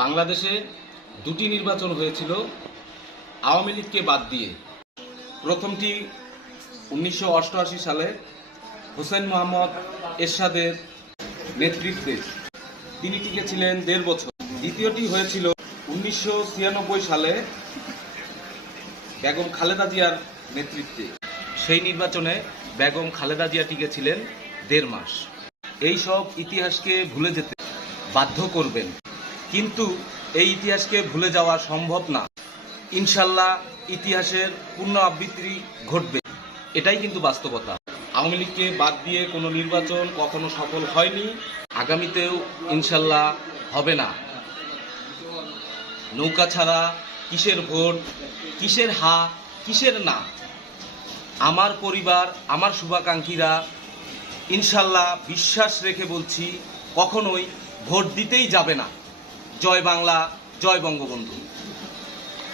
বাংলাদেশে দুটি নির্বাচন হয়েছিল আওয়ামী লীগকে বাদ দিয়ে। প্রথমটি 1988 সালে হোসেন মোহাম্মদ এরশাদের নেতৃত্বে, তিনি টিকেছিলেন 1.5 বছর। দ্বিতীয়টি হয়েছিল 1996 সালে বেগম খালেদা জিয়ার নেতৃত্বে। সেই নির্বাচনে বেগম খালেদা জিয়া টিকেছিলেন 1.5 মাস। এই সব ইতিহাসকে ভুলে যেতে বাধ্য করবেন, কিন্তু এই ইতিহাসকে ভুলে যাওয়া সম্ভব না। ইনশাল্লাহ ইতিহাসের পুনরাবৃত্তি ঘটবে, এটাই কিন্তু বাস্তবতা। আওয়ামী লীগকে বাদ দিয়ে কোনো নির্বাচন কখনো সফল হয়নি, আগামীতেও ইনশাল্লাহ হবে না। নৌকা ছাড়া কিসের ভোট, কিসের হা, কিসের না। আমার পরিবার, আমার শুভাকাঙ্ক্ষীরা ইনশাল্লাহ বিশ্বাস রেখে বলছি, কখনোই ভোট দিতেই যাবে না। জয় বাংলা, জয় বঙ্গবন্ধু।